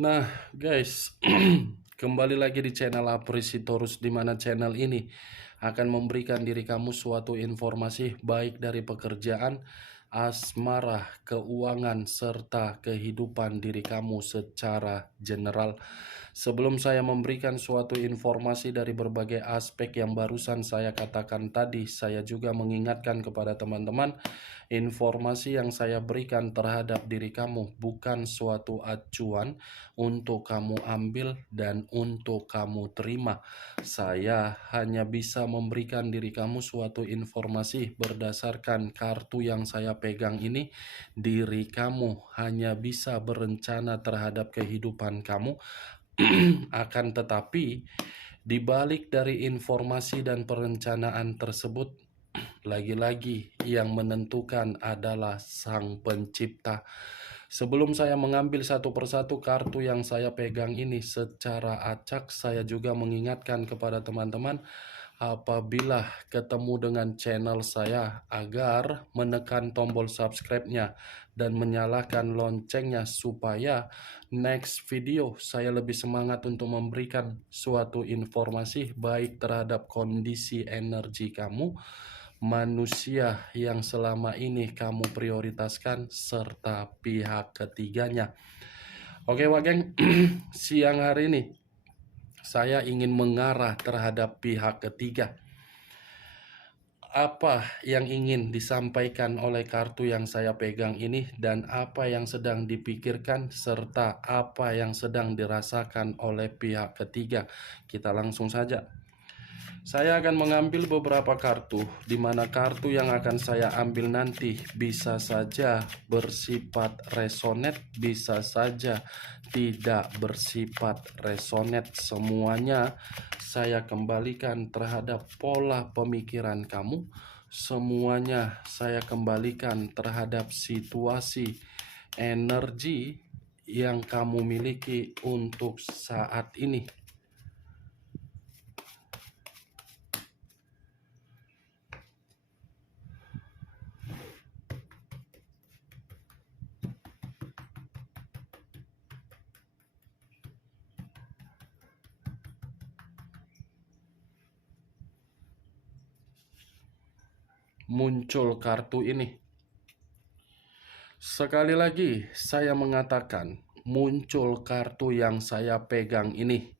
Nah, guys, kembali lagi di channel Apresitorus, di mana channel ini akan memberikan diri kamu suatu informasi baik dari pekerjaan, asmara, keuangan, serta kehidupan diri kamu secara general. Sebelum saya memberikan suatu informasi dari berbagai aspek yang barusan saya katakan tadi, saya juga mengingatkan kepada teman-teman, informasi yang saya berikan terhadap diri kamu bukan suatu acuan untuk kamu ambil dan untuk kamu terima. Saya hanya bisa memberikan diri kamu suatu informasi berdasarkan kartu yang saya pegang ini. Diri kamu hanya bisa berencana terhadap kehidupan kamu. Akan tetapi, di balik dari informasi dan perencanaan tersebut, lagi-lagi yang menentukan adalah Sang Pencipta. Sebelum saya mengambil satu persatu kartu yang saya pegang ini secara acak, saya juga mengingatkan kepada teman-teman apabila ketemu dengan channel saya agar menekan tombol subscribe-nya dan menyalakan loncengnya supaya next video saya lebih semangat untuk memberikan suatu informasi baik terhadap kondisi energi kamu, manusia yang selama ini kamu prioritaskan, serta pihak ketiganya. Oke, Wageng, siang hari ini saya ingin mengarah terhadap pihak ketiga. Apa yang ingin disampaikan oleh kartu yang saya pegang ini dan apa yang sedang dipikirkan serta apa yang sedang dirasakan oleh pihak ketiga? Kita langsung saja. Saya akan mengambil beberapa kartu, di mana kartu yang akan saya ambil nanti bisa saja bersifat resonate, bisa saja tidak bersifat resonate. Semuanya saya kembalikan terhadap pola pemikiran kamu. Semuanya saya kembalikan terhadap situasi energi yang kamu miliki untuk saat ini. Muncul kartu ini. Sekali lagi saya mengatakan, muncul kartu yang saya pegang ini.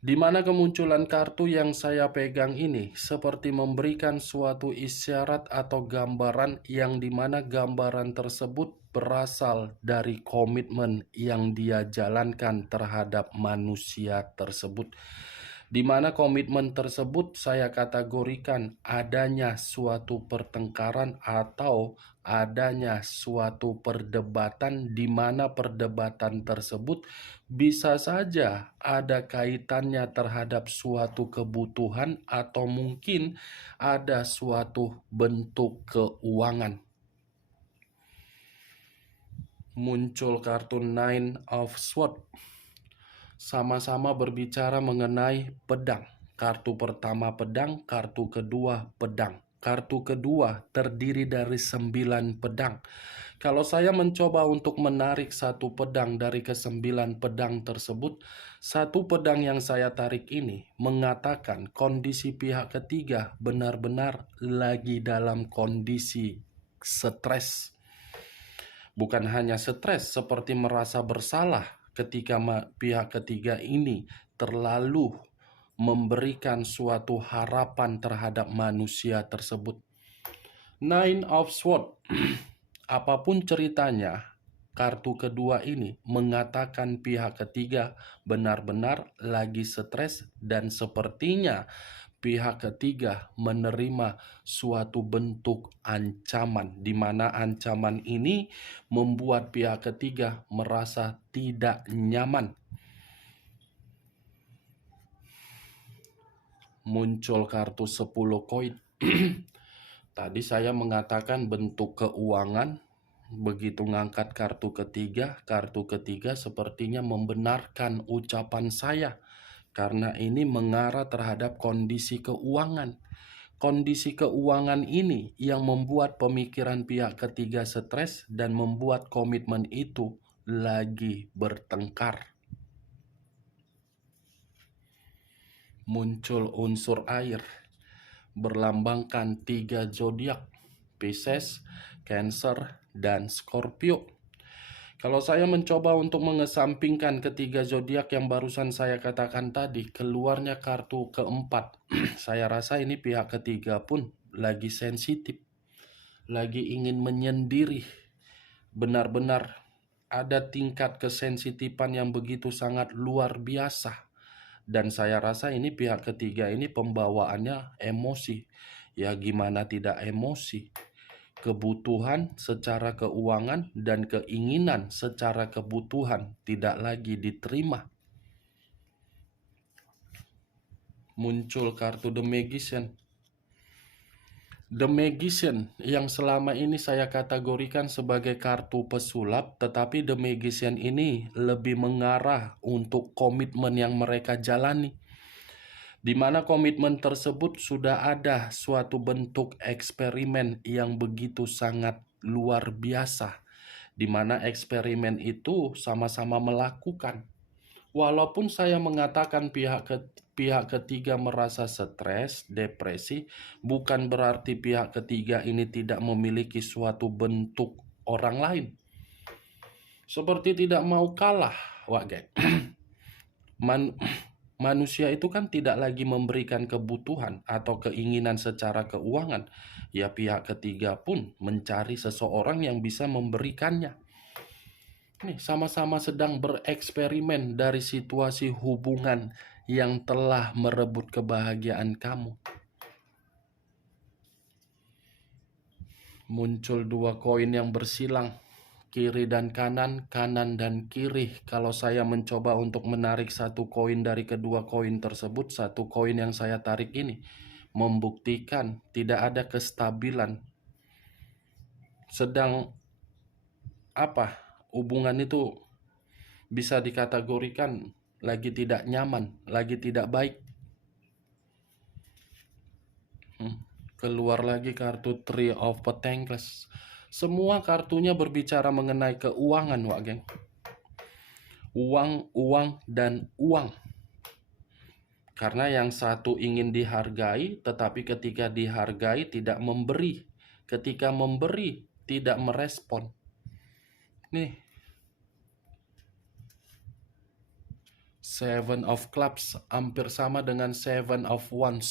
Di mana kemunculan kartu yang saya pegang ini seperti memberikan suatu isyarat atau gambaran yang dimana gambaran tersebut berasal dari komitmen yang dia jalankan terhadap manusia tersebut. Di mana komitmen tersebut saya kategorikan adanya suatu pertengkaran atau adanya suatu perdebatan, di mana perdebatan tersebut bisa saja ada kaitannya terhadap suatu kebutuhan atau mungkin ada suatu bentuk keuangan. Muncul kartu Nine of Swords. Sama-sama berbicara mengenai pedang. Kartu pertama pedang, kartu kedua pedang. Kartu kedua terdiri dari 9 pedang. Kalau saya mencoba untuk menarik satu pedang dari ke-9 pedang tersebut, satu pedang yang saya tarik ini mengatakan kondisi pihak ketiga benar-benar lagi dalam kondisi stres. Bukan hanya stres seperti merasa bersalah ketika pihak ketiga ini terlalu memberikan suatu harapan terhadap manusia tersebut. Nine of Swords. Apapun ceritanya, kartu kedua ini mengatakan pihak ketiga benar-benar lagi stres dan sepertinya pihak ketiga menerima suatu bentuk ancaman, di mana ancaman ini membuat pihak ketiga merasa tidak nyaman. Muncul kartu 10 koin. Tadi saya mengatakan bentuk keuangan. Begitu ngangkat kartu ketiga sepertinya membenarkan ucapan saya. Karena ini mengarah terhadap kondisi keuangan. Kondisi keuangan ini yang membuat pemikiran pihak ketiga stres dan membuat komitmen itu lagi bertengkar. muncul unsur air, berlambangkan 3 zodiak, Pisces, Cancer, dan Scorpio. Kalau saya mencoba untuk mengesampingkan ketiga zodiak yang barusan saya katakan tadi, keluarnya kartu keempat. Saya rasa ini pihak ketiga pun lagi sensitif, lagi ingin menyendiri. Benar-benar ada tingkat kesensitifan yang begitu sangat luar biasa. Dan saya rasa ini pihak ketiga ini pembawaannya emosi. Ya gimana tidak emosi? Kebutuhan secara keuangan dan keinginan secara kebutuhan tidak lagi diterima. Muncul kartu The Magician. The Magician yang selama ini saya kategorikan sebagai kartu pesulap, tetapi The Magician ini lebih mengarah untuk komitmen yang mereka jalani, di mana komitmen tersebut sudah ada suatu bentuk eksperimen yang begitu sangat luar biasa, di mana eksperimen itu sama-sama melakukan. Walaupun saya mengatakan pihak ketiga merasa stres, depresi, bukan berarti pihak ketiga ini tidak memiliki suatu bentuk orang lain. Seperti tidak mau kalah, Wak Geng. Manusia itu kan tidak lagi memberikan kebutuhan atau keinginan secara keuangan. Ya pihak ketiga pun mencari seseorang yang bisa memberikannya. Nih, sama-sama sedang bereksperimen dari situasi hubungan yang telah merebut kebahagiaan kamu. Muncul 2 koin yang bersilang, kiri dan kanan, kanan dan kiri. Kalau saya mencoba untuk menarik satu koin dari kedua koin tersebut, satu koin yang saya tarik ini membuktikan tidak ada kestabilan. Sedang hubungan itu bisa dikategorikan lagi tidak nyaman, lagi tidak baik. Keluar lagi kartu Three of Pentacles. Semua kartunya berbicara mengenai keuangan, Wak Geng. Uang, uang, dan uang. Karena yang satu ingin dihargai, tetapi ketika dihargai tidak memberi. Ketika memberi, tidak merespon. Nih, Seven of Clubs hampir sama dengan Seven of Wands.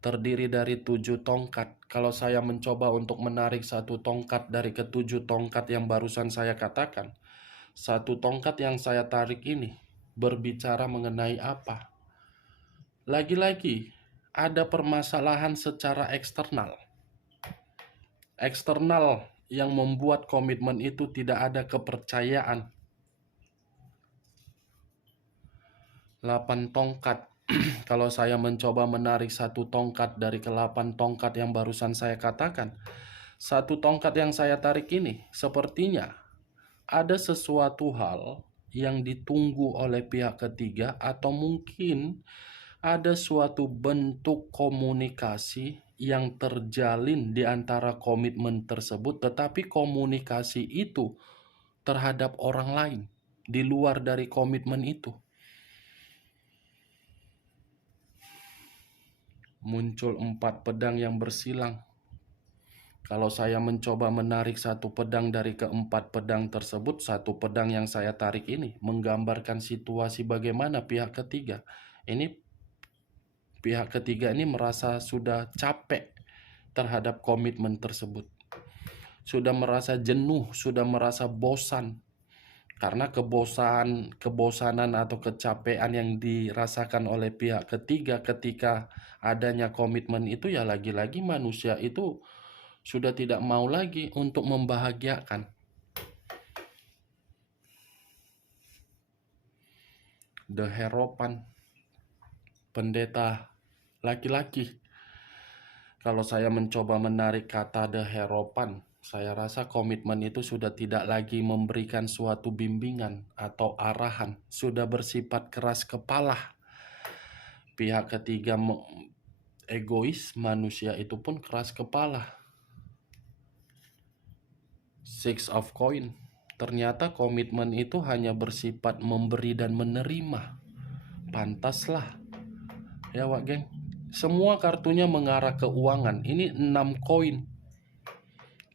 Terdiri dari 7 tongkat. Kalau saya mencoba untuk menarik satu tongkat dari ke-7 tongkat yang barusan saya katakan, satu tongkat yang saya tarik ini berbicara mengenai apa? Lagi-lagi, ada permasalahan secara eksternal. Eksternal yang membuat komitmen itu tidak ada kepercayaan. 8 tongkat. Kalau saya mencoba menarik satu tongkat dari ke-8 tongkat yang barusan saya katakan, satu tongkat yang saya tarik ini sepertinya ada sesuatu hal yang ditunggu oleh pihak ketiga, atau mungkin ada suatu bentuk komunikasi yang terjalin di antara komitmen tersebut, tetapi komunikasi itu terhadap orang lain di luar dari komitmen itu. Muncul 4 pedang yang bersilang. Kalau saya mencoba menarik satu pedang dari ke-4 pedang tersebut, satu pedang yang saya tarik ini menggambarkan situasi bagaimana pihak ketiga. Pihak ketiga ini merasa sudah capek terhadap komitmen tersebut. Sudah merasa jenuh, sudah merasa bosan. Karena kebosanan atau kecapean yang dirasakan oleh pihak ketiga ketika adanya komitmen itu, ya lagi-lagi manusia itu sudah tidak mau lagi untuk membahagiakan. The Hierophant, pendeta laki-laki. Kalau saya mencoba menarik kata The Hierophant, saya rasa komitmen itu sudah tidak lagi memberikan suatu bimbingan atau arahan, sudah bersifat keras kepala. Pihak ketiga egois, manusia itu pun keras kepala. Six of Coin, ternyata komitmen itu hanya bersifat memberi dan menerima. Pantaslah Ya Wak geng, semua kartunya mengarah keuangan. Ini 6 koin,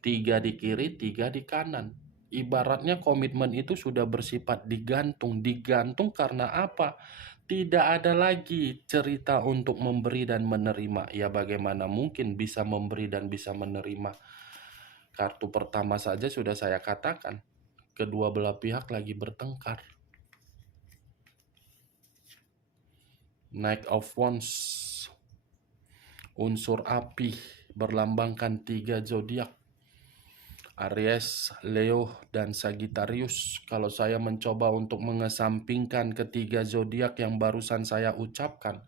3 di kiri, 3 di kanan. Ibaratnya komitmen itu sudah bersifat digantung. Digantung karena apa? Tidak ada lagi cerita untuk memberi dan menerima. Ya bagaimana mungkin bisa memberi dan bisa menerima? Kartu pertama saja sudah saya katakan, kedua belah pihak lagi bertengkar. Knight of Wands, unsur api, berlambangkan 3 zodiak. Aries, Leo, dan Sagittarius. Kalau saya mencoba untuk mengesampingkan ketiga zodiak yang barusan saya ucapkan,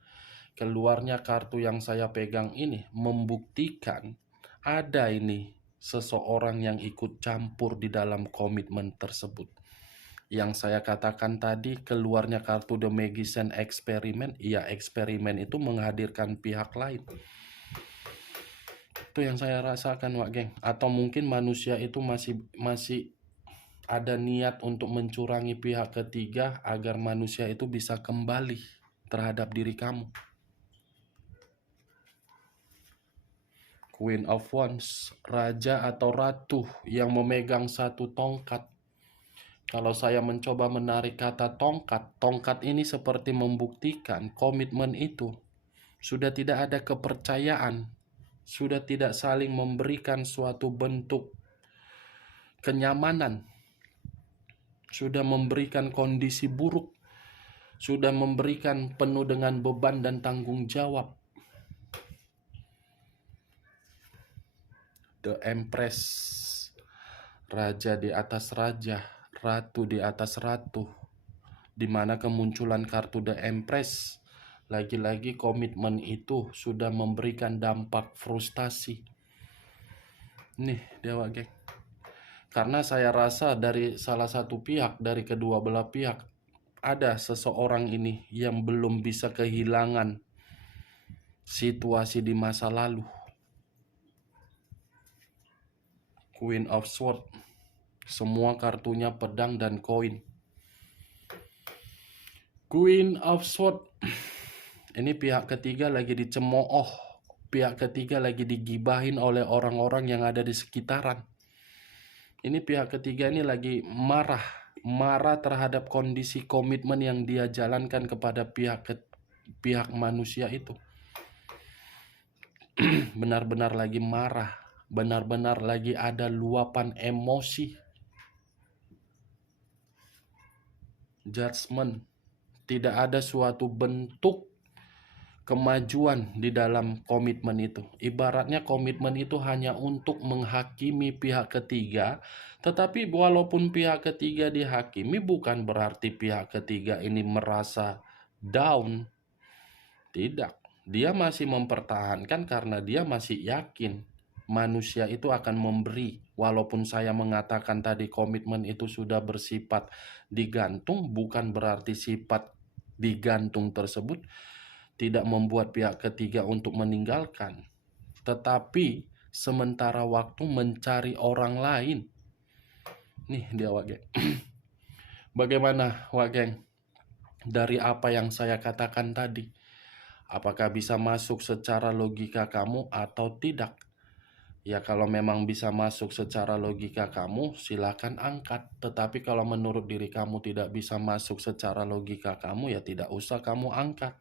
keluarnya kartu yang saya pegang ini membuktikan ada ini seseorang yang ikut campur di dalam komitmen tersebut. Yang saya katakan tadi, keluarnya kartu The Magician Experiment, ya eksperimen itu menghadirkan pihak lain. Itu yang saya rasakan Wak geng. Atau mungkin manusia itu masih ada niat untuk mencurangi pihak ketiga agar manusia itu bisa kembali terhadap diri kamu. Queen of Wands, raja atau ratu yang memegang satu tongkat. Kalau saya mencoba menarik kata tongkat, tongkat ini seperti membuktikan komitmen itu sudah tidak ada kepercayaan, sudah tidak saling memberikan suatu bentuk kenyamanan, sudah memberikan kondisi buruk, sudah memberikan penuh dengan beban dan tanggung jawab. The Empress, raja di atas raja, ratu di atas ratu, di mana kemunculan kartu The Empress, lagi-lagi komitmen itu sudah memberikan dampak frustasi. Nih Dewa geng, karena saya rasa dari salah satu pihak, dari kedua belah pihak, ada seseorang ini yang belum bisa kehilangan situasi di masa lalu. Queen of Swords, semua kartunya pedang dan koin. Queen of Swords, ini pihak ketiga lagi dicemooh, pihak ketiga lagi digibahin oleh orang-orang yang ada di sekitaran. Ini pihak ketiga ini lagi marah terhadap kondisi komitmen yang dia jalankan kepada pihak manusia itu. Benar-benar lagi marah, benar-benar lagi ada luapan emosi. Judgment, tidak ada suatu bentuk kemajuan di dalam komitmen itu. Ibaratnya komitmen itu hanya untuk menghakimi pihak ketiga, tetapi walaupun pihak ketiga dihakimi bukan berarti pihak ketiga ini merasa down. Tidak, dia masih mempertahankan karena dia masih yakin manusia itu akan memberi. Walaupun saya mengatakan tadi komitmen itu sudah bersifat digantung, bukan berarti sifat digantung tersebut tidak membuat pihak ketiga untuk meninggalkan, tetapi sementara waktu mencari orang lain. Nih dia Wak geng. Bagaimana Wak geng? Dari apa yang saya katakan tadi, apakah bisa masuk secara logika kamu atau tidak? Ya kalau memang bisa masuk secara logika kamu, silakan angkat. Tetapi kalau menurut diri kamu tidak bisa masuk secara logika kamu, ya tidak usah kamu angkat.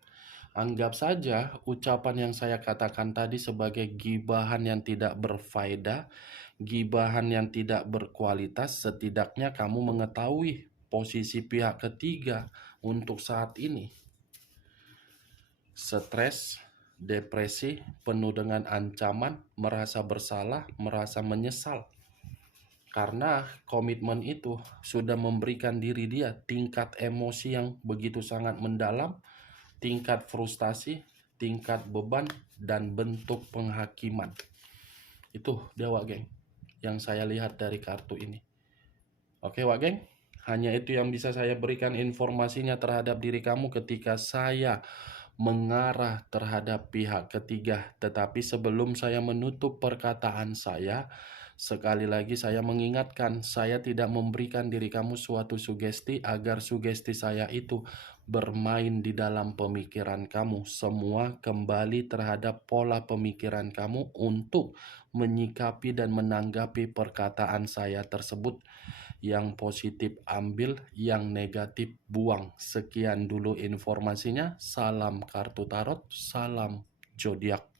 Anggap saja ucapan yang saya katakan tadi sebagai gibahan yang tidak berfaedah, gibahan yang tidak berkualitas. Setidaknya kamu mengetahui posisi pihak ketiga untuk saat ini. Stres, depresi, penuh dengan ancaman, merasa bersalah, merasa menyesal. Karena komitmen itu sudah memberikan diri dia tingkat emosi yang begitu sangat mendalam, tingkat frustasi, tingkat beban, dan bentuk penghakiman. Itu dia Wak geng, yang saya lihat dari kartu ini. Oke Wak geng, hanya itu yang bisa saya berikan informasinya terhadap diri kamu ketika saya mengarah terhadap pihak ketiga. Tetapi sebelum saya menutup perkataan saya, sekali lagi saya mengingatkan, saya tidak memberikan diri kamu suatu sugesti agar sugesti saya itu bermain di dalam pemikiran kamu. Semua kembali terhadap pola pemikiran kamu untuk menyikapi dan menanggapi perkataan saya tersebut. Yang positif ambil, yang negatif buang. Sekian dulu informasinya. Salam kartu tarot, salam zodiak.